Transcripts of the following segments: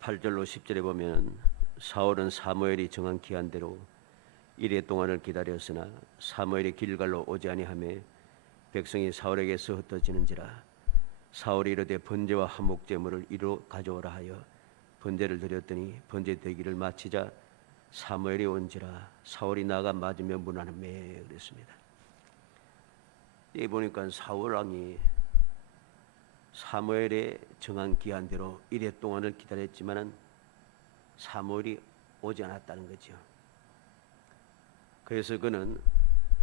8절로 10절에 보면 사울은 사무엘이 정한 기한대로 이레 동안을 기다렸으나 사무엘이 길갈로 오지 아니하매 백성이 사울에게서 흩어지는지라. 사울이 이르되 번제와 화목 제물을 이리로 가져오라 하여 번제를 드렸더니 번제 대기를 마치자 사무엘이 온지라. 사울이 나가 맞으며 문하매 그랬습니다. 여기 보니까 사울 왕이 사무엘의 정한 기한대로 이레 동안을 기다렸지만은 사무엘이 오지 않았다는 거죠. 그래서 그는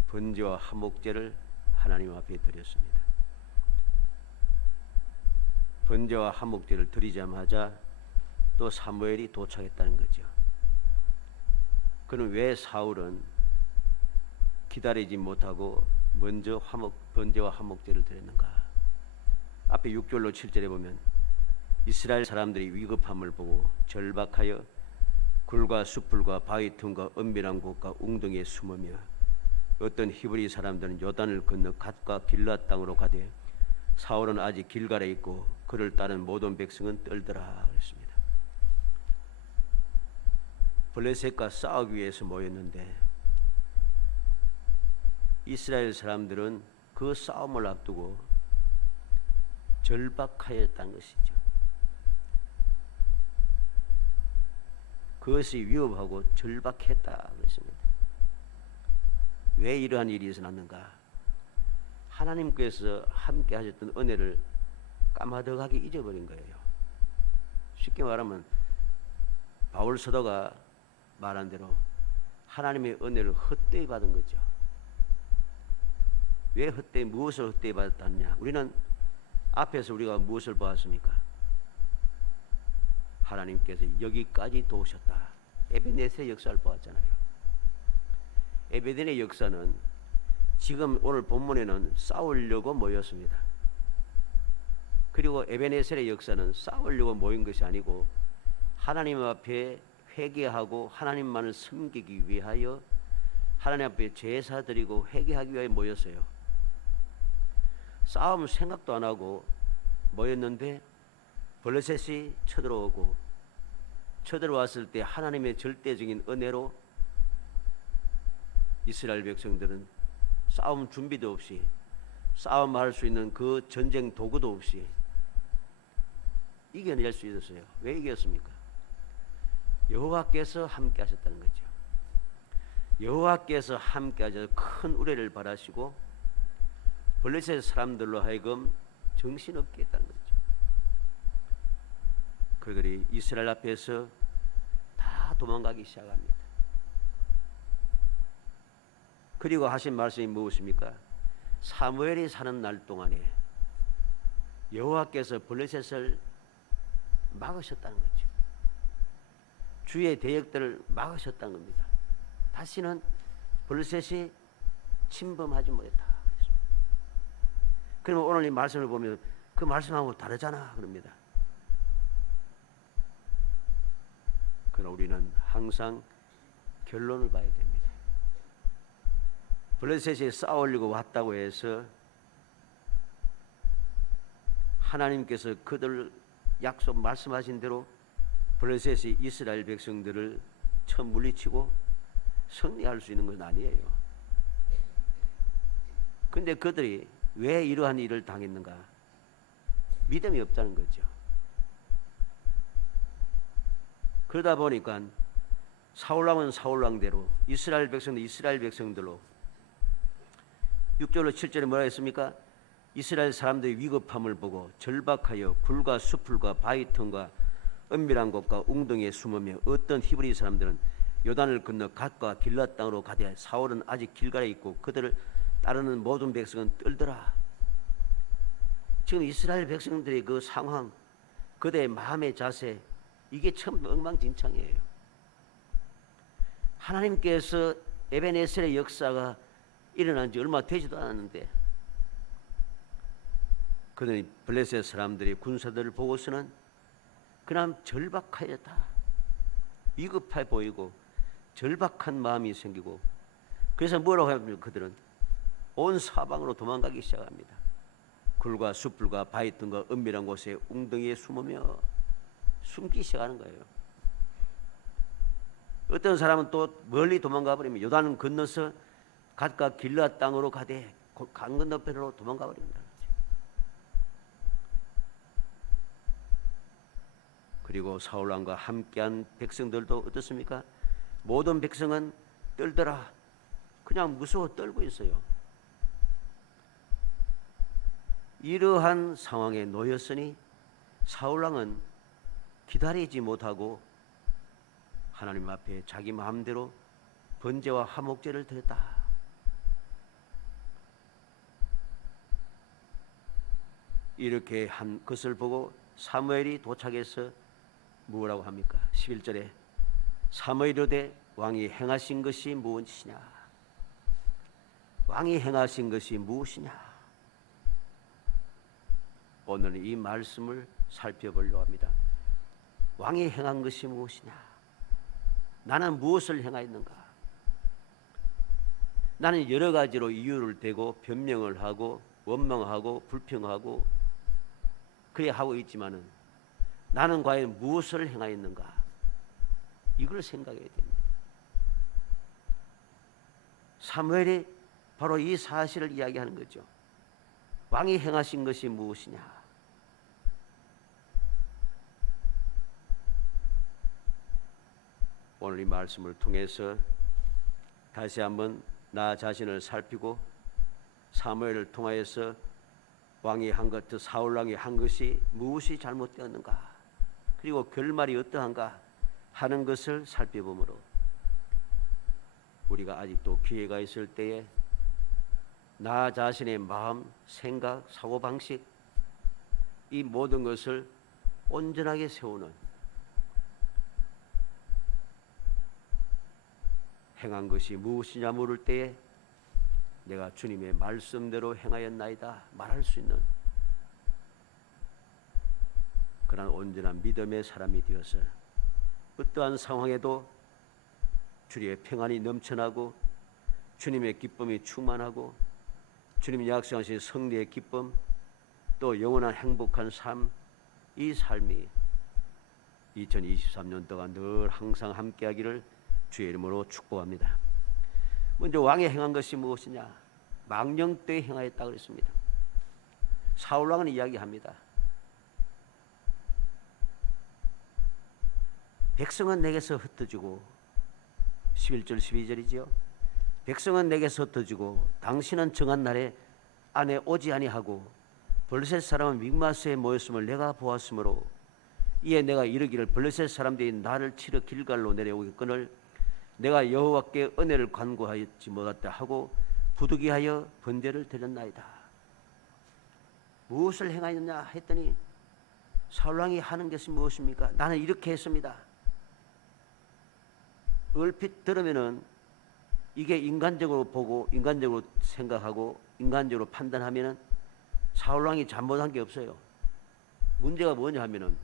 번제와 화목제를 하나님 앞에 드렸습니다. 번제와 화목제를 드리자마자 또 사무엘이 도착했다는 거죠. 그는 왜 사울은 기다리지 못하고 먼저 번제와 화목제를 드렸는가? 앞에 6절로 7절에 보면 이스라엘 사람들이 위급함을 보고 절박하여 굴과 숯불과 바위 틈과 은밀한 곳과 웅덩이에 숨으며 어떤 히브리 사람들은 요단을 건너 갓과 길앗 땅으로 가되 사울은 아직 길갈에 있고 그를 따른 모든 백성은 떨더라 그랬습니다. 블레셋과 싸우기 위해서 모였는데 이스라엘 사람들은 그 싸움을 앞두고 절박하였다는 것이죠. 그것이 위협하고 절박했다 그랬습니다. 왜 이러한 일이 일어났는가? 하나님께서 함께 하셨던 은혜를 까마득하게 잊어버린 거예요. 쉽게 말하면 바울 사도가 말한 대로 하나님의 은혜를 헛되이 받은 거죠. 왜 헛되이, 무엇을 헛되이 받았느냐? 우리는 앞에서 우리가 무엇을 보았습니까? 하나님께서 여기까지 도우셨다. 에베네셀의 역사를 보았잖아요. 에베네셀의 역사는 지금 오늘 본문에는 싸우려고 모였습니다. 그리고 에베네셀의 역사는 싸우려고 모인 것이 아니고 하나님 앞에 회개하고 하나님만을 섬기기 위하여 하나님 앞에 제사 드리고 회개하기 위하여 모였어요. 싸움 생각도 안 하고 모였는데 블레셋이 쳐들어오고 쳐들어왔을 때 하나님의 절대적인 은혜로 이스라엘 백성들은 싸움 준비도 없이 싸움할 수 있는 그 전쟁 도구도 없이 이겨낼 수 있었어요. 왜 이겼습니까? 여호와께서 함께 하셨다는 거죠. 여호와께서 함께 하셔서 큰 우레를 바라시고 블레셋 사람들로 하여금 정신없게 했다는 거죠. 그들이 이스라엘 앞에서 다 도망가기 시작합니다. 그리고 하신 말씀이 무엇입니까? 사무엘이 사는 날 동안에 여호와께서 블레셋을 막으셨다는 거죠. 주의 대역들을 막으셨다는 겁니다. 다시는 블레셋이 침범하지 못했다. 그러면 오늘 이 말씀을 보면 그 말씀하고 다르잖아 그럽니다. 그러나 우리는 항상 결론을 봐야 됩니다. 블레셋이 싸우려고 왔다고 해서 하나님께서 그들 약속 말씀하신 대로 블레셋이 이스라엘 백성들을 처음 물리치고 승리할 수 있는 것은 아니에요. 그런데 그들이 왜 이러한 일을 당했는가? 믿음이 없다는 거죠. 그러다 보니까 사울왕은 사울왕대로 이스라엘 백성들 이스라엘 백성들로 6절로 7절에 뭐라 했습니까? 이스라엘 사람들의 위급함을 보고 절박하여 굴과 숲풀과 바위틈과 은밀한 곳과 웅덩이에 숨으며 어떤 히브리 사람들은 요단을 건너 갓과 길앗 땅으로 가되 사울은 아직 길갈에 있고 그들을 따르는 모든 백성은 떨더라. 지금 이스라엘 백성들의 그 상황, 그들의 마음의 자세, 이게 참 엉망진창이에요. 하나님께서 에베네셀의 역사가 일어난 지 얼마 되지도 않았는데 그들이 블레셋 사람들이 군사들을 보고서는 그냥 절박하였다. 위급해 보이고 절박한 마음이 생기고 그래서 뭐라고 합니까? 그들은 온 사방으로 도망가기 시작합니다. 굴과 숯불과 바위 틈과 은밀한 곳에 웅덩이에 숨으며 숨기 시작하는 거예요. 어떤 사람은 또 멀리 도망가 버리면 요단을 건너서 각각 길르앗 땅으로 가되 강 건너편으로 도망가 버립니다. 그리고 사울 왕과 함께한 백성들도 어떻습니까? 모든 백성은 떨더라. 그냥 무서워 떨고 있어요. 이러한 상황에 놓였으니 사울 왕은 기다리지 못하고 하나님 앞에 자기 마음대로 번제와 화목제를 드렸다. 이렇게 한 것을 보고 사무엘이 도착해서 뭐라고 합니까? 11절에 사무엘이 이르되 왕이 행하신 것이 무엇이냐? 왕이 행하신 것이 무엇이냐? 오늘은 이 말씀을 살펴보려고 합니다. 왕이 행한 것이 무엇이냐? 나는 무엇을 행하였는가? 나는 여러 가지로 이유를 대고 변명을 하고 원망하고 불평하고 그래 하고 있지만은 나는 과연 무엇을 행하였는가? 이걸 생각해야 됩니다. 사무엘이 바로 이 사실을 이야기하는 거죠. 왕이 행하신 것이 무엇이냐? 오늘 이 말씀을 통해서 다시 한번 나 자신을 살피고 사무엘을 통하여서 왕이 한 것, 사울 왕이 한 것이 무엇이 잘못되었는가, 그리고 결말이 어떠한가 하는 것을 살펴보므로 우리가 아직도 기회가 있을 때에 나 자신의 마음, 생각, 사고방식 이 모든 것을 온전하게 세우는 행한 것이 무엇이냐 물을 때에 내가 주님의 말씀대로 행하였나이다 말할 수 있는 그런 온전한 믿음의 사람이 되어서 어떠한 상황에도 주님의 평안이 넘쳐나고 주님의 기쁨이 충만하고 주님이 약속하신 승리의 기쁨, 또 영원한 행복한 삶, 이 삶이 2023년 동안 늘 항상 함께하기를 주의 이름으로 축복합니다. 먼저 왕이 행한 것이 무엇이냐? 망령 때에 행하였다고 그랬습니다. 사울 왕은 이야기합니다. 백성은 내게서 흩어지고 11절 12절이죠. 백성은 내게서 흩어지고 당신은 정한 날에 안에 오지 아니하고 블레셋 사람은 믹마스에 모였음을 내가 보았으므로 이에 내가 이르기를 블레셋 사람들이 나를 치러 길갈로 내려오겠거늘 내가 여호와께 은혜를 간구하였지 못했다 하고 부득이하여 번제를 드렸나이다. 무엇을 행하였냐 했더니 사울 왕이 하는 것이 무엇입니까? 나는 이렇게 했습니다. 얼핏 들으면은 이게 인간적으로 보고 인간적으로 생각하고 인간적으로 판단하면은 사울 왕이 잘못한 게 없어요. 문제가 뭐냐 하면은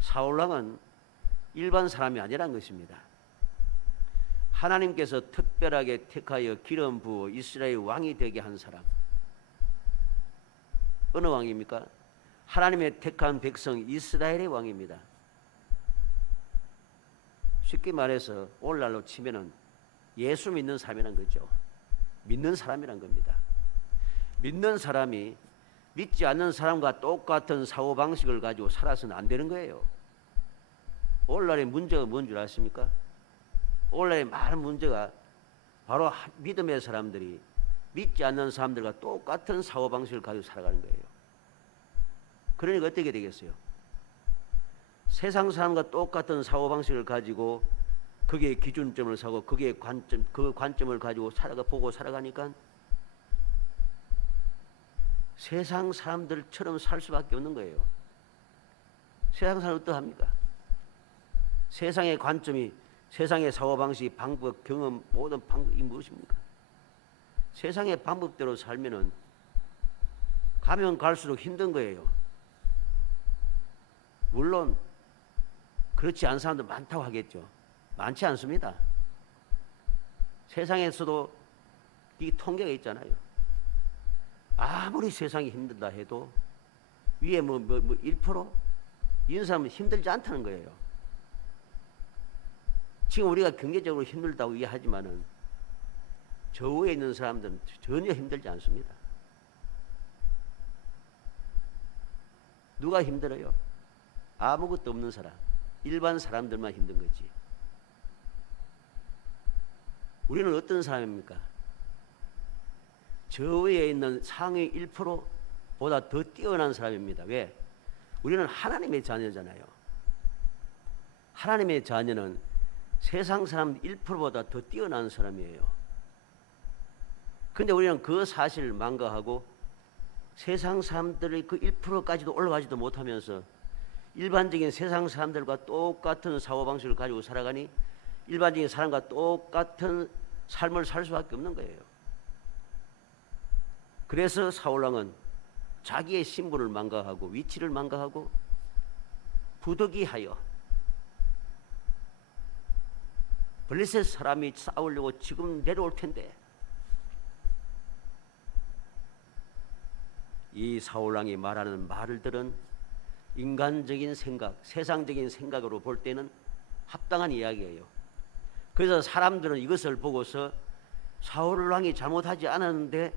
사울 왕은 일반 사람이 아니란 것입니다. 하나님께서 특별하게 택하여 기름 부어 이스라엘 왕이 되게 한 사람. 어느 왕입니까? 하나님의 택한 백성 이스라엘의 왕입니다. 쉽게 말해서 오늘날로 치면은 예수 믿는 사람이란 거죠. 믿는 사람이란 겁니다. 믿는 사람이 믿지 않는 사람과 똑같은 사고방식을 가지고 살아서는 안 되는 거예요. 오늘날의 문제가 뭔 줄 아십니까? 오늘날의 많은 문제가 바로 믿음의 사람들이 믿지 않는 사람들과 똑같은 사고방식을 가지고 살아가는 거예요. 그러니까 어떻게 되겠어요? 세상 사람과 똑같은 사고방식을 가지고 거기에 기준점을 사고 거기에 그 관점을 가지고 보고 살아가니까 세상 사람들처럼 살 수밖에 없는 거예요. 세상 사람은 어떠합니까? 세상의 관점이, 세상의 사고방식, 방법, 경험, 모든 방법이 무엇입니까? 세상의 방법대로 살면은 가면 갈수록 힘든 거예요. 물론 그렇지 않은 사람도 많다고 하겠죠. 많지 않습니다. 세상에서도 이 통계가 있잖아요. 아무리 세상이 힘들다 해도 위에 1%, 이런 사람은 힘들지 않다는 거예요. 지금 우리가 경제적으로 힘들다고 이해하지만은 저 위에 있는 사람들은 전혀 힘들지 않습니다. 누가 힘들어요? 아무것도 없는 사람, 일반 사람들만 힘든 거지. 우리는 어떤 사람입니까? 저 위에 있는 상위 1%보다 더 뛰어난 사람입니다. 왜? 우리는 하나님의 자녀잖아요. 하나님의 자녀는 세상 사람 1%보다 더 뛰어난 사람이에요. 근데 우리는 그 사실을 망각하고 세상 사람들의 그 1%까지도 올라가지도 못하면서 일반적인 세상 사람들과 똑같은 사고방식을 가지고 살아가니 일반적인 사람과 똑같은 삶을 살 수밖에 없는 거예요. 그래서 사울왕은 자기의 신분을 망각하고 위치를 망각하고 부득이하여 블레셋 사람이 싸우려고 지금 내려올 텐데 이 사울왕이 말하는 말을 들은 인간적인 생각, 세상적인 생각으로 볼 때는 합당한 이야기예요. 그래서 사람들은 이것을 보고서 사울왕이 잘못하지 않았는데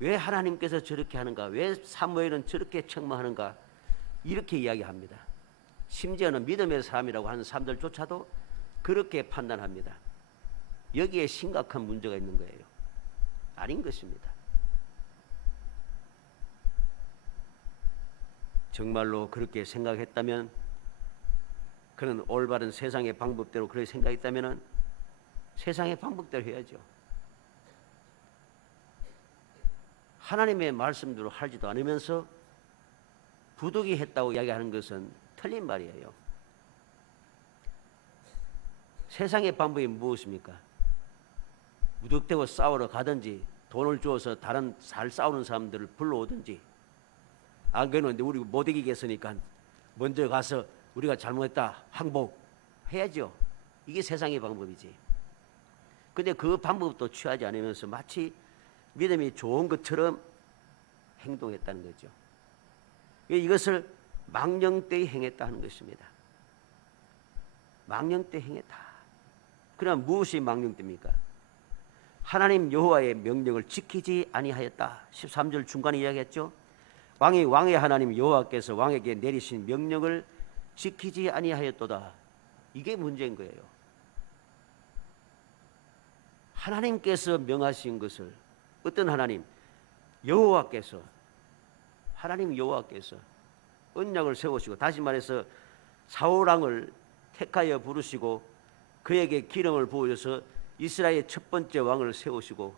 왜 하나님께서 저렇게 하는가? 왜 사무엘은 저렇게 책망하는가? 이렇게 이야기합니다. 심지어는 믿음의 사람이라고 하는 사람들조차도 그렇게 판단합니다. 여기에 심각한 문제가 있는 거예요. 아닌 것입니다. 정말로 그렇게 생각했다면, 그는 올바른 세상의 방법대로 그렇게 생각했다면 세상의 방법대로 해야죠. 하나님의 말씀대로 하지도 않으면서 부득이 했다고 이야기하는 것은 틀린 말이에요. 세상의 방법이 무엇입니까? 무턱대고 싸우러 가든지 돈을 주어서 다른 잘 싸우는 사람들을 불러오든지, 안 그러는데 우리 못 이기겠으니까 먼저 가서 우리가 잘못했다 항복해야죠. 이게 세상의 방법이지. 근데 그 방법도 취하지 않으면서 마치 믿음이 좋은 것처럼 행동했다는 거죠. 이것을 망령되이 행했다 하는 것입니다. 망령되이 행했다. 그럼 무엇이 망령됩니까? 하나님 여호와의 명령을 지키지 아니하였다. 13절 중간에 이야기했죠. 왕의 하나님 여호와께서 왕에게 내리신 명령을 지키지 아니하였도다. 이게 문제인 거예요. 하나님께서 명하신 것을, 어떤 하나님? 여호와께서, 하나님 여호와께서 언약을 세우시고, 다시 말해서 사울왕을 택하여 부르시고 그에게 기름을 부어서 이스라엘의 첫 번째 왕을 세우시고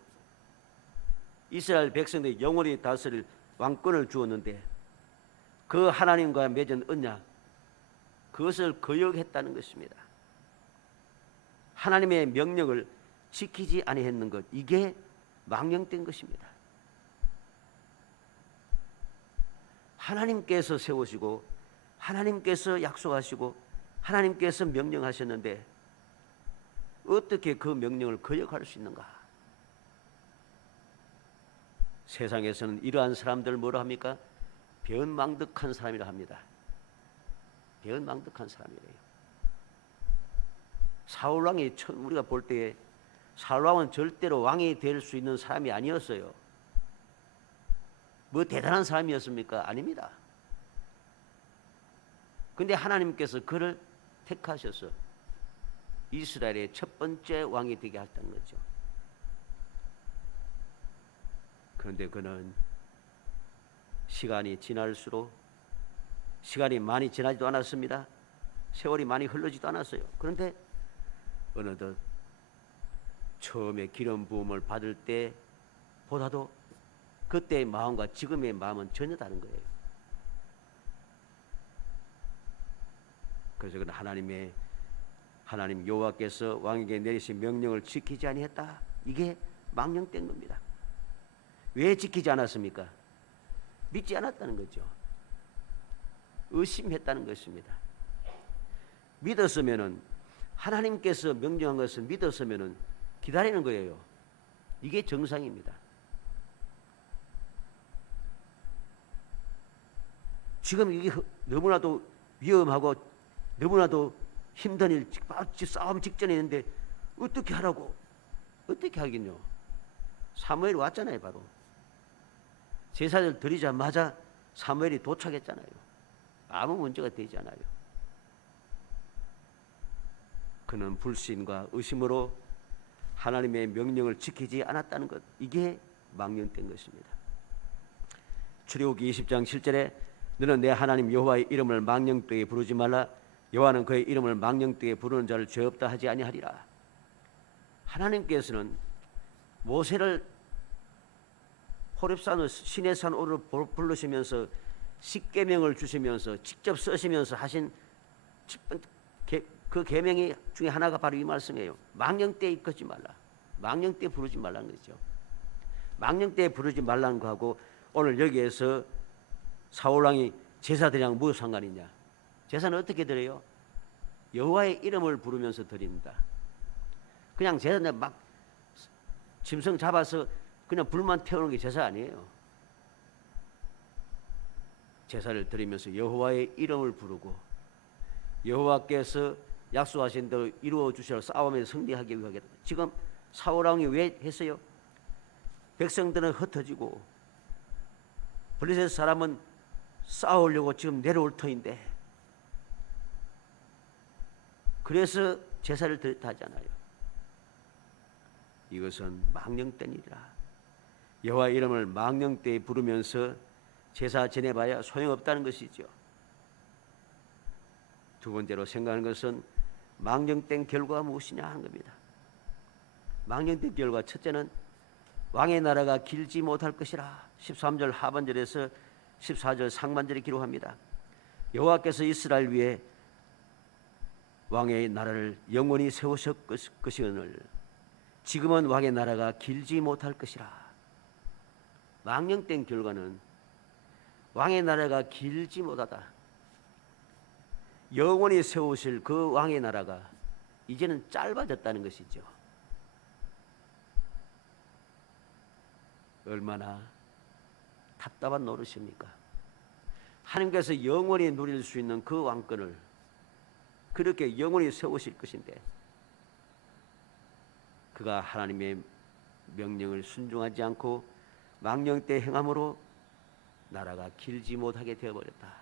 이스라엘 백성들이 영원히 다스릴 왕권을 주었는데, 그 하나님과 맺은 언약, 그것을 거역했다는 것입니다. 하나님의 명령을 지키지 아니했는 것, 이게 망령된 것입니다. 하나님께서 세우시고 하나님께서 약속하시고 하나님께서 명령하셨는데 어떻게 그 명령을 거역할 수 있는가? 세상에서는 이러한 사람들을 뭐라 합니까? 배은망덕한 사람이라 합니다. 배은망덕한 사람이래요. 사울왕이 우리가 볼 때에 사울왕은 절대로 왕이 될 수 있는 사람이 아니었어요. 뭐 대단한 사람이었습니까? 아닙니다. 근데 하나님께서 그를 택하셔서 이스라엘의 첫 번째 왕이 되게 하셨다는 거죠. 그런데 그는 시간이 지날수록, 시간이 많이 지나지도 않았습니다. 세월이 많이 흘러지도 않았어요. 그런데 어느덧 처음에 기름 부음을 받을 때보다도 그때의 마음과 지금의 마음은 전혀 다른 거예요. 그래서 그는 하나님 여호와께서 왕에게 내리신 명령을 지키지 아니했다. 이게 망령된 겁니다. 왜 지키지 않았습니까? 믿지 않았다는 거죠. 의심했다는 것입니다. 믿었으면은, 하나님께서 명령한 것을 믿었으면은 기다리는 거예요. 이게 정상입니다. 지금 이게 너무나도 위험하고 너무나도 힘든 일, 싸움 직전에 있는데 어떻게 하라고? 어떻게 하긴요? 사무엘이 왔잖아요. 바로 제사를 드리자마자 사무엘이 도착했잖아요. 아무 문제가 되지 않아요. 그는 불신과 의심으로 하나님의 명령을 지키지 않았다는 것, 이게 망령된 것입니다. 출애굽기 20장 7절에 너는 내 하나님 여호와의 이름을 망령되게 부르지 말라. 여호와는 그의 이름을 망령되게 부르는 자를 죄 없다 하지 아니하리라. 하나님께서는 모세를 호렙산 시내산 오를 부르시면서 십계명을 주시면서 직접 쓰시면서 하신 그 계명이 중에 하나가 바로 이 말씀이에요. 망령되에 이끌지 말라. 망령되에 부르지 말라는 거죠. 망령되에 부르지 말라는 거하고 오늘 여기에서 사울왕이 제사드리랑 무슨 상관이냐? 제사는 어떻게 드려요? 여호와의 이름을 부르면서 드립니다. 그냥 제사 막 짐승 잡아서 그냥 불만 태우는 게 제사 아니에요. 제사를 드리면서 여호와의 이름을 부르고 여호와께서 약속하신 대로 이루어 주시라 싸움에서 승리하기 위하겠다. 지금 사울왕이 왜 했어요? 백성들은 흩어지고 블레셋 사람은 싸우려고 지금 내려올 터인데 그래서 제사를 드렸다 하잖아요. 이것은 망령된 일이라. 여호와 이름을 망령되에 부르면서 제사 지내봐야 소용없다는 것이죠. 두 번째로 생각하는 것은 망령된 결과가 무엇이냐 하는 겁니다. 망령된 결과, 첫째는 왕의 나라가 길지 못할 것이라. 13절 하반절에서 14절 상반절에 기록합니다. 여호와께서 이스라엘 위에 왕의 나라를 영원히 세우셨거니와 지금은 왕의 나라가 길지 못할 것이라. 망령된 결과는 왕의 나라가 길지 못하다. 영원히 세우실 그 왕의 나라가 이제는 짧아졌다는 것이죠. 얼마나 답답한 노릇입니까? 하나님께서 영원히 누릴 수 있는 그 왕권을 그렇게 영원히 세우실 것인데 그가 하나님의 명령을 순종하지 않고 망령되 행함으로 나라가 길지 못하게 되어버렸다.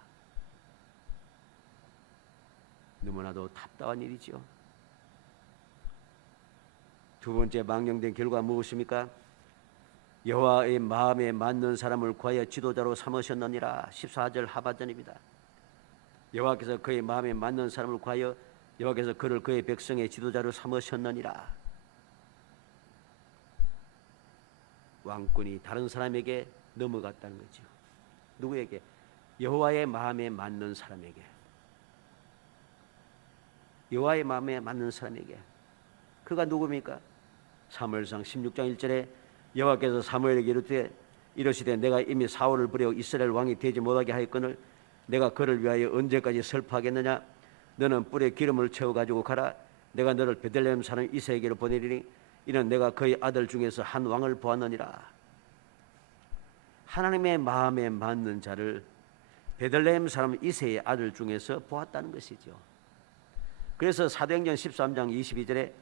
너무나도 답답한 일이지요. 두 번째 망령된 결과 무엇입니까? 여호와의 마음에 맞는 사람을 구하여 지도자로 삼으셨느니라. 14절 하반절입니다. 여호와께서 그의 마음에 맞는 사람을 구하여 여호와께서 그를 그의 백성의 지도자로 삼으셨느니라. 왕권이 다른 사람에게 넘어갔다는 거죠. 누구에게? 여호와의 마음에 맞는 사람에게. 여호와의 마음에 맞는 사람에게. 그가 누굽니까? 사무엘상 16장 1절에 여호와께서 사무엘에게 이르시되 내가 이미 사울을 버려 이스라엘 왕이 되지 못하게 하였거늘 내가 그를 위하여 언제까지 슬퍼하겠느냐? 너는 뿔에 기름을 채워 가지고 가라. 내가 너를 베들레헴 사람 이새에게로 보내리니 이는 내가 그의 아들 중에서 한 왕을 보았느니라. 하나님의 마음에 맞는 자를 베들레헴 사람 이새의 아들 중에서 보았다는 것이죠. 그래서 사도행전 13장 22절에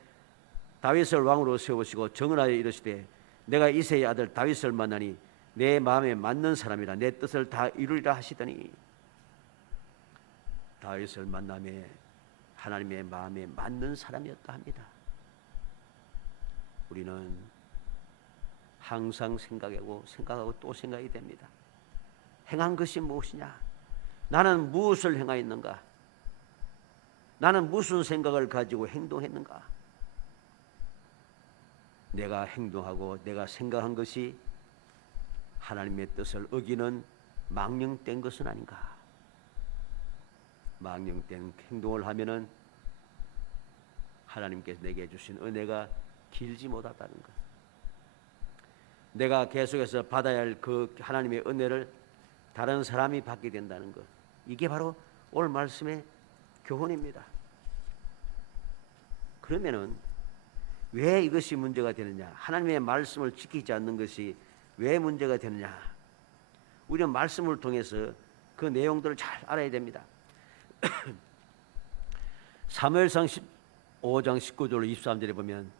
다윗을 왕으로 세우시고 정언하여 이르시되 내가 이새의 아들 다윗을 만나니 내 마음에 맞는 사람이라 내 뜻을 다 이루리라 하시더니 다윗을 만남에 하나님의 마음에 맞는 사람이었다 합니다. 우리는 항상 생각하고 또 생각이 됩니다. 행한 것이 무엇이냐? 나는 무엇을 행하였는가? 나는 무슨 생각을 가지고 행동했는가? 내가 행동하고 내가 생각한 것이 하나님의 뜻을 어기는 망령된 것은 아닌가? 망령된 행동을 하면은 하나님께서 내게 주신 은혜가 길지 못하다는 것. 내가 계속해서 받아야 할 그 하나님의 은혜를 다른 사람이 받게 된다는 것. 이게 바로 오늘 말씀의 교훈입니다. 그러면은 왜 이것이 문제가 되느냐? 하나님의 말씀을 지키지 않는 것이 왜 문제가 되느냐? 우리는 말씀을 통해서 그 내용들을 잘 알아야 됩니다. 사무엘상 15장 19절 23절에 보면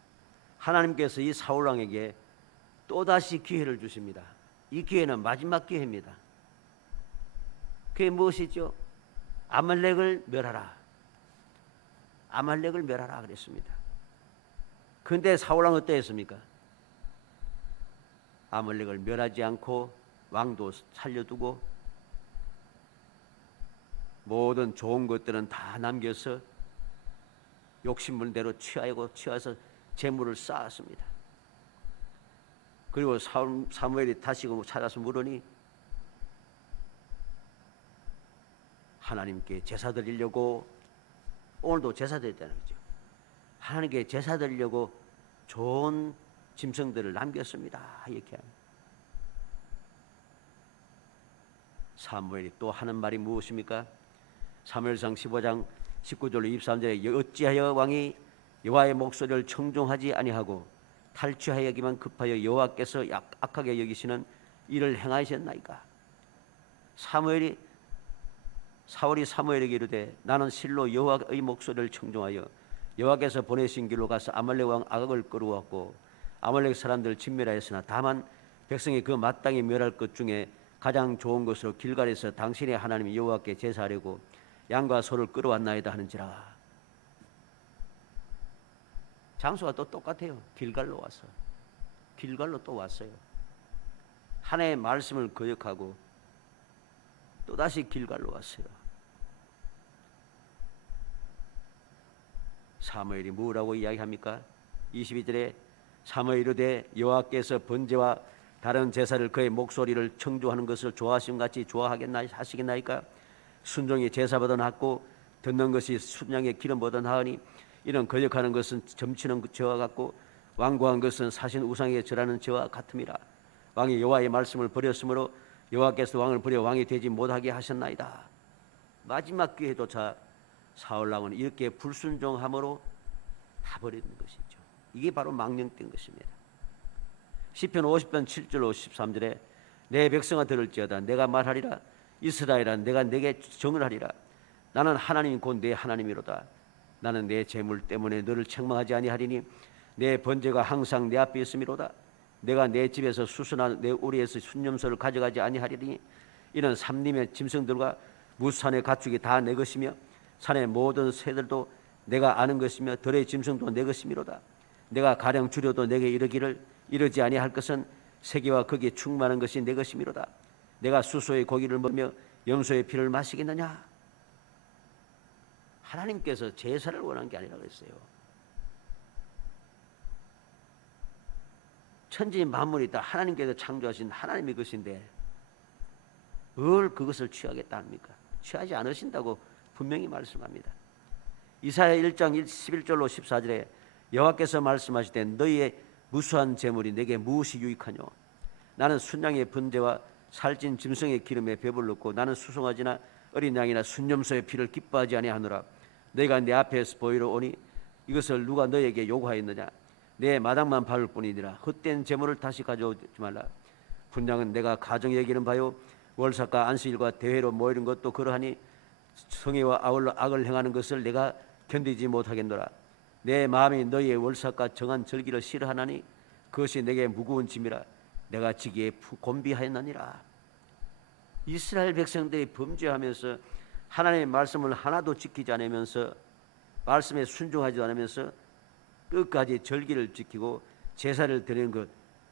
하나님께서 이 사울 왕에게 또다시 기회를 주십니다. 이 기회는 마지막 기회입니다. 그게 무엇이죠? 아말렉을 멸하라. 아말렉을 멸하라 그랬습니다. 그런데 사울 왕은 어떠했습니까? 아말렉을 멸하지 않고 왕도 살려두고 모든 좋은 것들은 다 남겨서 욕심물대로 취해서 재물을 쌓았습니다. 그리고 사무엘이 다시 찾아서 물으니 하나님께 제사 드리려고, 오늘도 제사 드렸다는 거죠. 하나님께 제사 드리려고 좋은 짐승들을 남겼습니다. 이렇게 합니다. 사무엘이 또 하는 말이 무엇입니까? 사무엘상 15장 19절 23절에 어찌하여 왕이 여호와의 목소리를 청종하지 아니하고 탈취하여 여기만 급하여 여호와께서 악하게 여기시는 일을 행하셨나이까? 사울이 사무엘에게 이르되 나는 실로 여호와의 목소리를 청종하여 여호와께서 보내신 길로 가서 아말렉 왕 아각을 끌어왔고 아말렉 사람들을 진멸하였으나 다만 백성이 그 마땅히 멸할 것 중에 가장 좋은 것으로 길갈에서 당신의 하나님 여호와께 제사하려고 양과 소를 끌어왔나이다 하는지라. 장소가 또 똑같아요. 길갈로 와서 길갈로 또 왔어요. 하나님의 말씀을 거역하고 또다시 길갈로 왔어요. 사무엘이 뭐라고 이야기합니까? 22절에 사무엘이 이르되 여호와께서 번제와 다른 제사를 그의 목소리를 청조하는 것을 좋아하심 같이 하시겠나이까? 순종이 제사보다 낫고 듣는 것이 순양의 기름보다 나으니 이런 거역하는 것은 점치는 죄와 같고 완고한 것은 사신 우상에 절하는 죄와 같음이라. 왕이 여호와의 말씀을 버렸으므로 여호와께서 왕을 버려 왕이 되지 못하게 하셨나이다. 마지막 기회조차 사울 왕은 이렇게 불순종함으로 다 버리는 것이죠. 이게 바로 망령된 것입니다. 시편 50편 7절 53절에 내 백성아 들을지어다 내가 말하리라 이스라엘아 내가 내게 정을 하리라. 나는 하나님이 곧 내 하나님이로다. 나는 내 재물 때문에 너를 책망하지 아니하리니 내 번제가 항상 내 앞에 있음이로다. 내가 내 집에서 수수나 내 우리에서 순념소를 가져가지 아니하리니 이는 삼림의 짐승들과 무산의 가축이 다 내 것이며 산의 모든 새들도 내가 아는 것이며 들의 짐승도 내 것이미로다. 내가 가령 줄여도 내게 이르기를 이르지 아니할 것은 세계와 거기에 충만한 것이 내 것이미로다. 내가 수소의 고기를 먹으며 염소의 피를 마시겠느냐? 하나님께서 제사를 원한 게 아니라 그랬어요. 천지 만물이 다 하나님께서 창조하신 하나님의 것인데 뭘 그것을 취하겠다 합니까? 취하지 않으신다고 분명히 말씀합니다. 이사야 1장 11절로 14절에 여호와께서 말씀하시되 너희의 무수한 재물이 내게 무엇이 유익하뇨? 나는 순양의 번제와 살찐 짐승의 기름에 배불렀고 나는 수송아지나 어린 양이나 순념소의 피를 기뻐하지 아니하노라. 너희가 내 앞에서 보이러 오니 이것을 누가 너희에게 요구하였느냐? 내 마당만 밟을 뿐이니라. 헛된 재물을 다시 가져오지 말라. 분양은 내가 가정에 여기는 바요 월삭과 안식일과 대회로 모이는 것도 그러하니 성회와 아울러 악을 행하는 것을 내가 견디지 못하겠노라. 내 마음이 너희의 월삭과 정한 절기를 싫어하나니 그것이 내게 무거운 짐이라. 내가 지기에 곤비하였나니라. 이스라엘 백성들이 범죄하면서 하나님의 말씀을 하나도 지키지 않으면서 말씀에 순종하지 않으면서 끝까지 절기를 지키고 제사를 드리는 것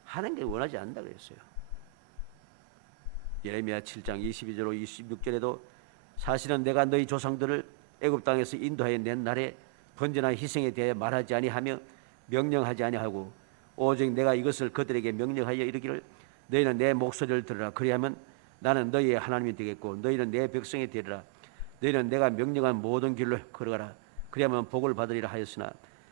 하나님께 원하지 않는다 그랬어요. 예레미야 7장 22절 26절에도 사실은 내가 너희 조상들을 애굽 땅에서 인도하여 낸 날에 번제나 희생에 대해 말하지 아니하며 명령하지 아니하고 오직 내가 이것을 그들에게 명령하여 이르기를 너희는 내 목소리를 들으라. 그리하면 나는 너희의 하나님이 되겠고 너희는 내 백성이 되리라. 너희는 내가 명령한 모든 길로 걸어가라. 그리하면 복을 받으리라 하였으나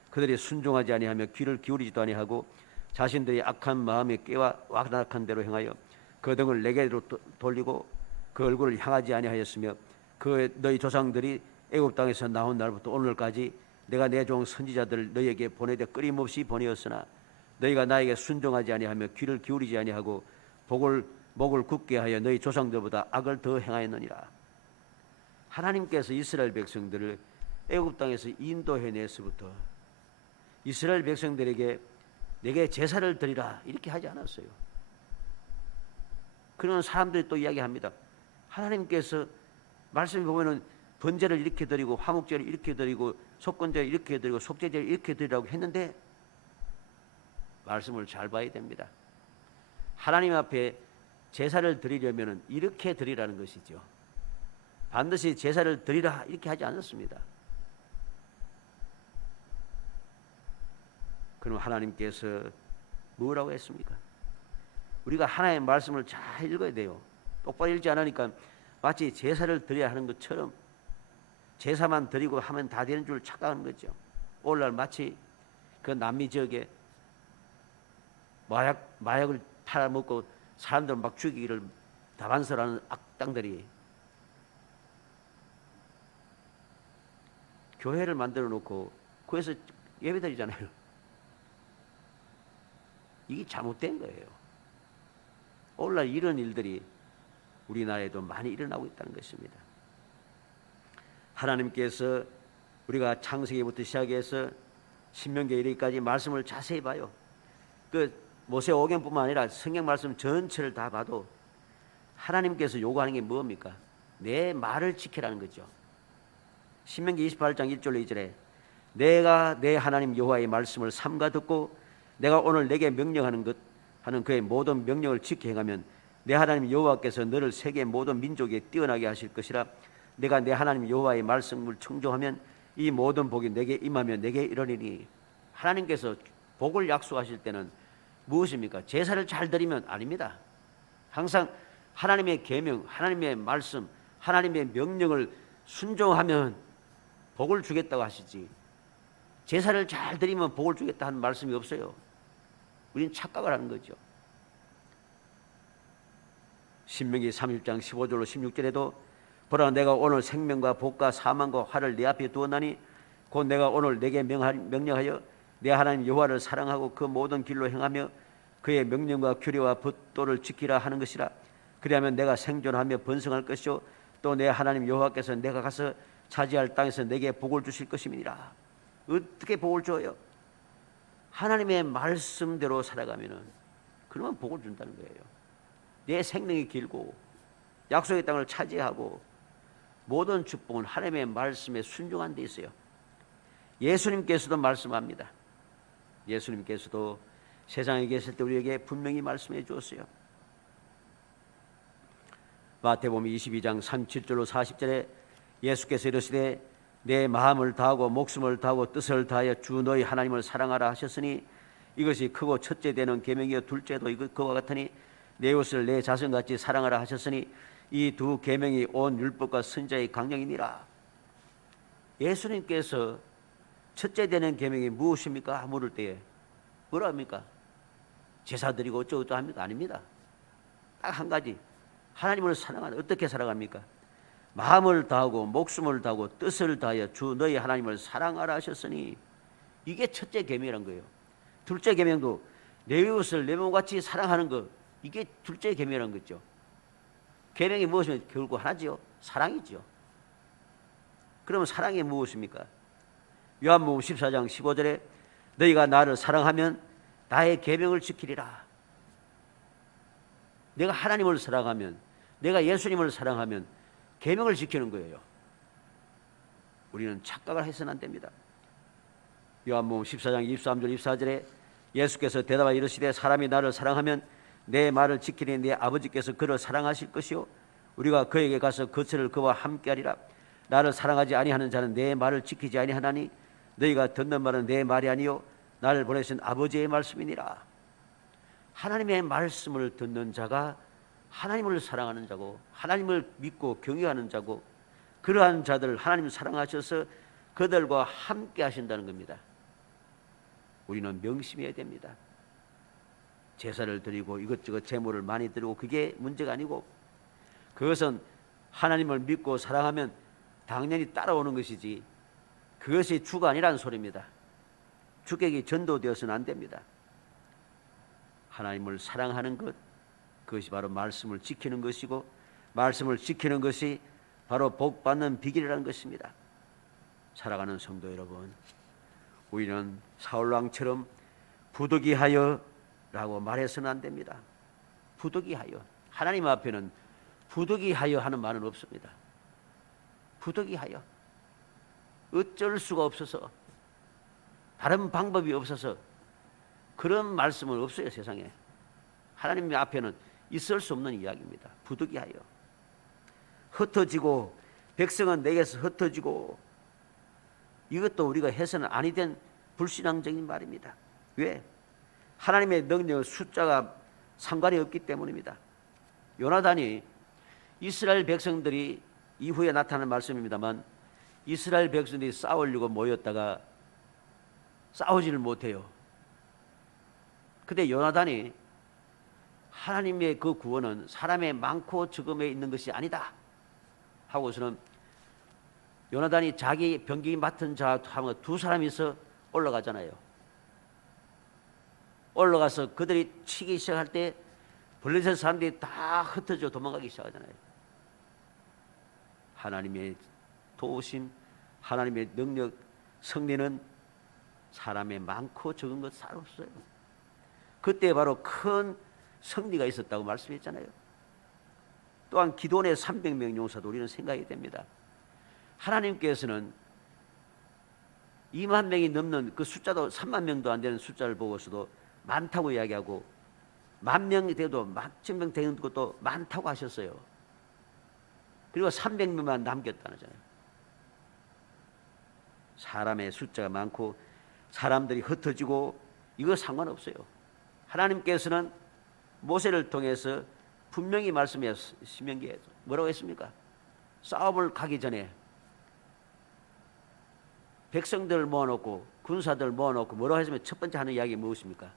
그들이 순종하지 아니하며 귀를 기울이지도 아니하고 자신들이 악한 마음에 깨와 완악한 대로 행하여 그 등을 내게로 돌리고 그 얼굴을 향하지 아니하였으며 그 너희 조상들이 애굽 땅에서 나온 날부터 오늘까지 내가 내 종 선지자들을 너희에게 보내되 끊임없이 보내었으나 너희가 나에게 순종하지 아니하며 귀를 기울이지 아니하고 목을 굳게 하여 너희 조상들보다 악을 더 행하였느니라. 하나님께서 이스라엘 백성들을 애굽 땅에서 인도해내서부터 이스라엘 백성들에게 내게 제사를 드리라 이렇게 하지 않았어요. 그런 사람들이 또 이야기합니다. 하나님께서 말씀에 보면은 번제를 이렇게 드리고 화목제를 이렇게 드리고 속건제를 이렇게 드리고 속죄제를 이렇게 드리라고 했는데 말씀을 잘 봐야 됩니다. 하나님 앞에 제사를 드리려면 이렇게 드리라는 것이죠. 반드시 제사를 드리라 이렇게 하지 않았습니다. 그럼 하나님께서 뭐라고 했습니까? 우리가 하나님의 말씀을 잘 읽어야 돼요. 똑바로 읽지 않으니까 마치 제사를 드려야 하는 것처럼 제사만 드리고 하면 다 되는 줄 착각하는 거죠. 오늘날 마치 그 남미 지역에 마약을 팔아먹고 사람들 막 죽이기를 다반설하는 악당들이 교회를 만들어 놓고 거기서 예배드리잖아요. 이게 잘못된 거예요. 오늘날 이런 일들이 우리나라에도 많이 일어나고 있다는 것입니다. 하나님께서 우리가 창세기부터 시작해서 신명기에 이르기까지 말씀을 자세히 봐요. 그 모세 오경뿐만 아니라 성경 말씀 전체를 다 봐도 하나님께서 요구하는 게 뭡니까? 내 말을 지키라는 거죠. 신명기 28장 1절로 2절에 내가 내 하나님 여호와의 말씀을 삼가 듣고 내가 오늘 내게 명령하는 것 하는 그의 모든 명령을 지켜 행하면 내 하나님 여호와께서 너를 세계 모든 민족에 뛰어나게 하실 것이라. 내가 내 하나님 여호와의 말씀을 청종하면 이 모든 복이 내게 임하며 내게 이르리니. 하나님께서 복을 약속하실 때는 무엇입니까? 제사를 잘 드리면 아닙니다. 항상 하나님의 계명, 하나님의 말씀, 하나님의 명령을 순종하면 복을 주겠다고 하시지 제사를 잘 드리면 복을 주겠다 하는 말씀이 없어요. 우리는 착각을 하는 거죠. 신명기 30장 15절로 16절에도 보라 내가 오늘 생명과 복과 사망과 화를 내 앞에 두었나니 곧 내가 오늘 내게 명령하여 내 하나님 여호와를 사랑하고 그 모든 길로 행하며 그의 명령과 규례와 법도를 지키라 하는 것이라. 그리하면 내가 생존하며 번성할 것이요 또 내 하나님 여호와께서 내가 가서 차지할 땅에서 내게 복을 주실 것임이니라. 어떻게 복을 줘요? 하나님의 말씀대로 살아가면은 그러면 복을 준다는 거예요. 내 생명이 길고 약속의 땅을 차지하고 모든 축복은 하나님의 말씀에 순종한 데 있어요. 예수님께서도 말씀합니다. 예수님께서도 세상에 계실 때 우리에게 분명히 말씀해 주었어요. 마태복음 22장 37절로 40절에 예수께서 이르시되 내 마음을 다하고 목숨을 다하고 뜻을 다하여 주 너희 하나님을 사랑하라 하셨으니 이것이 크고 첫째 되는 계명이요 둘째도 그와 같으니 내 이웃을 내 자손같이 사랑하라 하셨으니 이 두 계명이 온 율법과 선지자의 강령이니라. 예수님께서 첫째 되는 계명이 무엇입니까? 물을 때에 뭐라 합니까? 제사 드리고 어쩌고저쩌고 합니까? 아닙니다. 딱 한 가지, 하나님을 사랑하는. 어떻게 사랑합니까? 마음을 다하고 목숨을 다하고 뜻을 다하여 주 너희 하나님을 사랑하라 하셨으니 이게 첫째 계명이란 거예요. 둘째 계명도 내 이웃을 내 몸같이 사랑하는 것, 이게 둘째 계명이란 거죠. 계명이 무엇이면 결국 하나지요? 사랑이죠. 그러면 사랑이 무엇입니까? 요한복음 14장 15절에 너희가 나를 사랑하면 나의 계명을 지키리라. 내가 하나님을 사랑하면, 내가 예수님을 사랑하면 계명을 지키는 거예요. 우리는 착각을 해서는 안 됩니다. 요한복음 14장 23절 24절에 예수께서 대답하여 이르시되 사람이 나를 사랑하면 내 말을 지키니 내 아버지께서 그를 사랑하실 것이요 우리가 그에게 가서 거처를 그와 함께하리라. 나를 사랑하지 아니하는 자는 내 말을 지키지 아니하나니 너희가 듣는 말은 내 말이 아니요 나를 보내신 아버지의 말씀이니라. 하나님의 말씀을 듣는 자가 하나님을 사랑하는 자고 하나님을 믿고 경외하는 자고 그러한 자들을 하나님 사랑하셔서 그들과 함께 하신다는 겁니다. 우리는 명심해야 됩니다. 제사를 드리고 이것저것 제물을 많이 드리고 그게 문제가 아니고 그것은 하나님을 믿고 사랑하면 당연히 따라오는 것이지 그것이 주가 아니라는 소리입니다. 주객이 전도되어서는 안 됩니다. 하나님을 사랑하는 것, 그것이 바로 말씀을 지키는 것이고 말씀을 지키는 것이 바로 복 받는 비결이라는 것입니다. 살아가는 성도 여러분, 우리는 사울왕처럼 부득이하여라고 말해서는 안 됩니다. 부득이하여. 하나님 앞에는 부득이하여 하는 말은 없습니다. 부득이하여. 어쩔 수가 없어서, 다른 방법이 없어서 그런 말씀은 없어요, 세상에. 하나님 앞에는 있을 수 없는 이야기입니다. 부득이하여. 흩어지고, 백성은 내게서 흩어지고, 이것도 우리가 해서는 아니 된 불신앙적인 말입니다. 왜? 하나님의 능력 숫자가 상관이 없기 때문입니다. 요나단이 이스라엘 백성들이 이후에 나타난 말씀입니다만, 이스라엘 백성들이 싸우려고 모였다가 싸우지를 못해요. 근데 요나단이 하나님의 그 구원은 사람의 많고 적음에 있는 것이 아니다 하고서는 요나단이 자기 병기 맡은 자하고 두 사람이서 올라가잖아요. 올라가서 그들이 치기 시작할 때 블레셋 사람들이 다 흩어져 도망가기 시작하잖아요. 하나님의 도우심, 하나님의 능력, 승리는 사람의 많고 적은 것 상관없어요. 그때 바로 큰 승리가 있었다고 말씀했잖아요. 또한 기도원의 300명 용사도 우리는 생각이 됩니다. 하나님께서는 2만 명이 넘는 그 숫자도 3만 명도 안 되는 숫자를 보고서도 많다고 이야기하고, 10,000명이 돼도 10,000명 되는 것도 많다고 하셨어요. 그리고 300명만 남겼다는 거잖아요. 사람의 숫자가 많고 사람들이 흩어지고 이거 상관없어요. 하나님께서는 모세를 통해서 분명히 말씀하셨어요. 신명기에 뭐라고 했습니까? 싸움을 가기 전에 백성들을 모아놓고 군사들 모아놓고 뭐라고 했으면 첫 번째 하는 이야기 무엇입니까?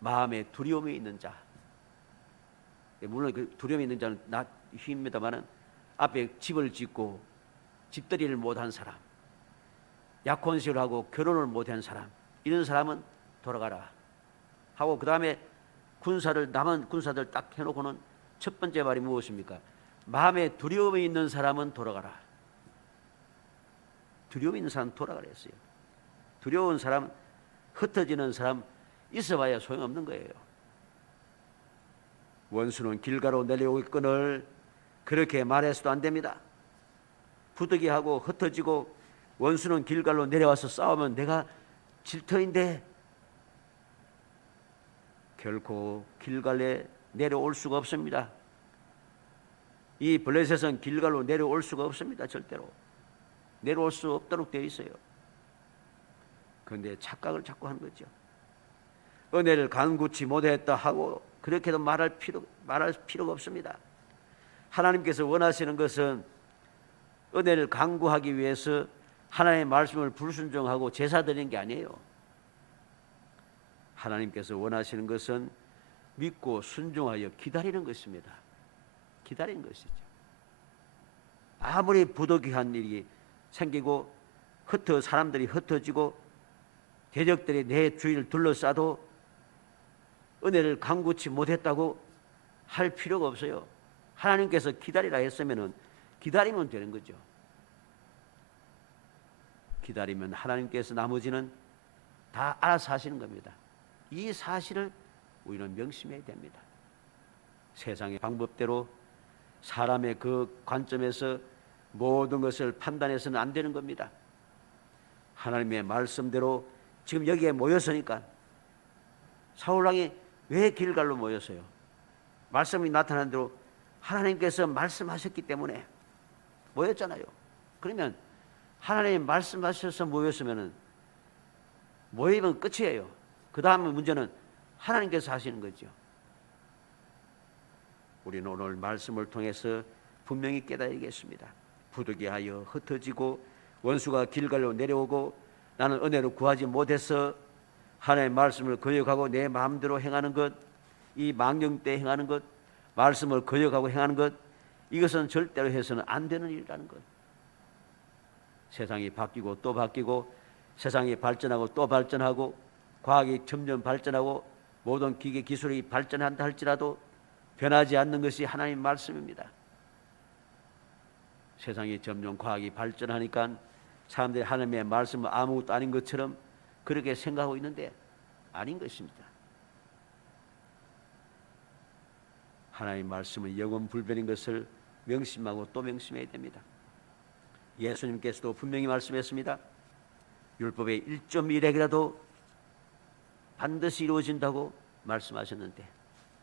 마음에 두려움이 있는 자. 물론 그 두려움이 있는 자는 나 힘입니다만은 앞에 집을 짓고 집들이를 못한 사람, 약혼식을 하고 결혼을 못한 사람, 이런 사람은 돌아가라 하고, 그 다음에 군사를 남은 군사들 딱 해놓고는 첫 번째 말이 무엇입니까? 마음에 두려움이 있는 사람은 돌아가라. 두려움이 있는 사람 돌아가라 했어요. 두려운 사람, 흩어지는 사람 있어봐야 소용없는 거예요. 원수는 길가로 내려오겠거늘 그렇게 말해서도 안 됩니다. 부득이하고 흩어지고 원수는 길갈로 내려와서 싸우면 내가 질 터인데 결코 길갈에 내려올 수가 없습니다. 이 블레셋은 길갈로 내려올 수가 없습니다. 절대로 내려올 수 없도록 되어 있어요. 그런데 착각을 자꾸 하는 거죠. 은혜를 간구치 못했다 하고 그렇게도 말할 필요가 없습니다. 하나님께서 원하시는 것은 은혜를 간구하기 위해서 하나님의 말씀을 불순종하고 제사 드리는 게 아니에요. 하나님께서 원하시는 것은 믿고 순종하여 기다리는 것입니다. 기다리는 것이죠. 아무리 부득이한 일이 생기고 사람들이 흩어지고 대적들이 내 주위를 둘러싸도 은혜를 간구치 못했다고 할 필요가 없어요. 하나님께서 기다리라 했으면 기다리면 되는 거죠. 기다리면 하나님께서 나머지는 다 알아서 하시는 겁니다. 이 사실을 우리는 명심해야 됩니다. 세상의 방법대로 사람의 그 관점에서 모든 것을 판단해서는 안 되는 겁니다. 하나님의 말씀대로 지금 여기에 모였으니까, 사울왕이 왜 길갈로 모였어요? 말씀이 나타난 대로 하나님께서 말씀하셨기 때문에 모였잖아요. 그러면 하나님이 말씀하셔서 모였으면 모이면 끝이에요. 그 다음 문제는 하나님께서 하시는 거죠. 우리는 오늘 말씀을 통해서 분명히 깨달으겠습니다. 부득이하여 흩어지고 원수가 길갈로 내려오고 나는 은혜를 구하지 못해서 하나님의 말씀을 거역하고 내 마음대로 행하는 것, 이 망령 때 행하는 것, 말씀을 거역하고 행하는 것, 이것은 절대로 해서는 안 되는 일이라는 것. 세상이 바뀌고 또 바뀌고, 세상이 발전하고 또 발전하고, 과학이 점점 발전하고 모든 기계 기술이 발전한다 할지라도 변하지 않는 것이 하나님의 말씀입니다. 세상이 점점 과학이 발전하니까 사람들이 하나님의 말씀은 아무것도 아닌 것처럼 그렇게 생각하고 있는데 아닌 것입니다. 하나님의 말씀은 영원 불변인 것을 명심하고 또 명심해야 됩니다. 예수님께서도 분명히 말씀했습니다. 율법의 1.1핵이라도 반드시 이루어진다고 말씀하셨는데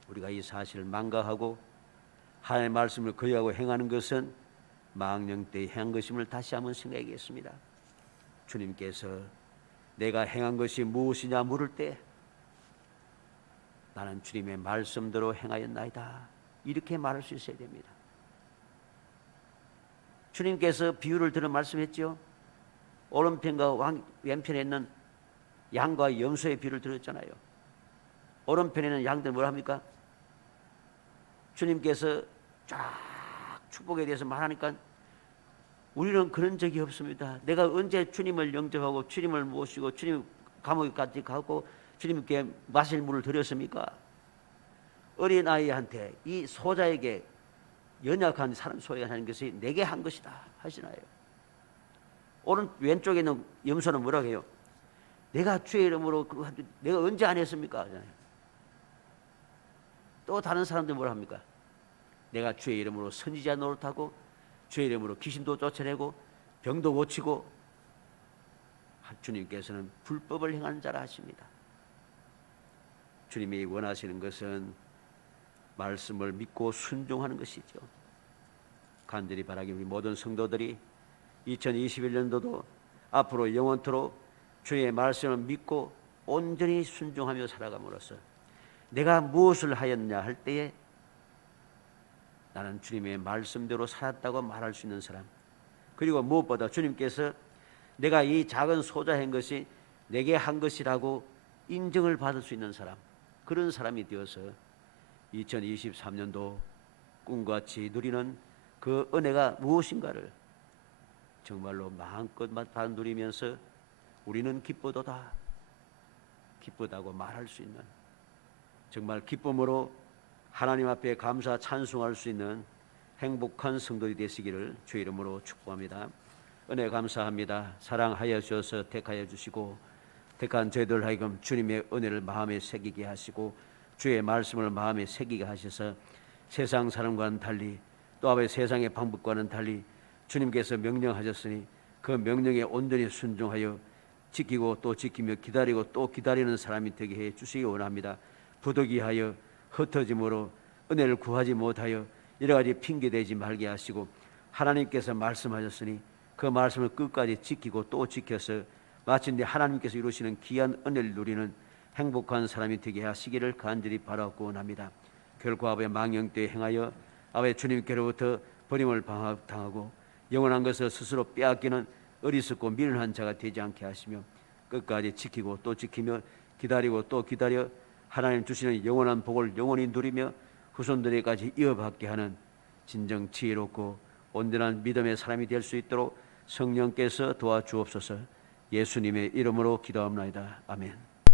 우리가 이 사실을 망각하고 하나님의 말씀을 거역하고 행하는 것은 망령 때 행한 것임을 다시 한번 생각하겠습니다. 주님께서 내가 행한 것이 무엇이냐 물을 때 나는 주님의 말씀대로 행하였나이다 이렇게 말할 수 있어야 됩니다. 주님께서 비유를 들어 말씀했죠. 오른편과 왼편에 있는 양과 염소의 비유를 들었잖아요. 오른편에는 양들 뭘 합니까? 주님께서 쫙 축복에 대해서 말하니까 우리는 그런 적이 없습니다. 내가 언제 주님을 영접하고 주님을 모시고 주님 감옥까지 가고 주님께 마실 물을 드렸습니까? 어린아이한테 이 소자에게 연약한 사람 소리가 하는 것이 내게 한 것이다 하시나요? 왼쪽에 있는 염소는 뭐라고 해요? 내가 주의 이름으로 내가 언제 안 했습니까? 또 다른 사람들 뭐라 합니까? 내가 주의 이름으로 선지자 노릇하고 주의 이름으로 귀신도 쫓아내고 병도 고치고. 주님께서는 불법을 행하는 자라 하십니다. 주님이 원하시는 것은 말씀을 믿고 순종하는 것이죠. 간절히 바라기 우리 모든 성도들이 2021년도도 앞으로 영원토록 주의 말씀을 믿고 온전히 순종하며 살아감으로써 내가 무엇을 하였냐 할 때에 나는 주님의 말씀대로 살았다고 말할 수 있는 사람, 그리고 무엇보다 주님께서 내가 이 작은 소자한 것이 내게 한 것이라고 인정을 받을 수 있는 사람, 그런 사람이 되어서 2023년도 꿈같이 누리는 그 은혜가 무엇인가를 정말로 마음껏 누리면서 우리는 기쁘도다, 기쁘다고 말할 수 있는, 정말 기쁨으로 하나님 앞에 감사 찬송할 수 있는 행복한 성도들이 되시기를 주의 이름으로 축복합니다. 은혜 감사합니다. 사랑하여 주셔서 택하여 주시고 택한 저희들 하여금 주님의 은혜를 마음에 새기게 하시고 주의 말씀을 마음에 새기게 하셔서 세상 사람과는 달리 또 아버지 세상의 방법과는 달리 주님께서 명령하셨으니 그 명령에 온전히 순종하여 지키고 또 지키며 기다리고 또 기다리는 사람이 되게 해 주시기 원합니다. 부득이하여 흩어짐으로 은혜를 구하지 못하여 여러 가지 핑계대지 말게 하시고 하나님께서 말씀하셨으니 그 말씀을 끝까지 지키고 또 지켜서 마침내 하나님께서 이루시는 귀한 은혜를 누리는 행복한 사람이 되게 하시기를 간절히 바라고 원합니다. 결코 아버지 망령 때 행하여 아버지 주님께로부터 버림을 당하고 영원한 것을 스스로 빼앗기는 어리석고 미련한 자가 되지 않게 하시며 끝까지 지키고 또 지키며 기다리고 또 기다려 하나님 주시는 영원한 복을 영원히 누리며 후손들에게까지 이어받게 하는 진정 지혜롭고 온전한 믿음의 사람이 될 수 있도록 성령께서 도와주옵소서. 예수님의 이름으로 기도합니다. 아멘.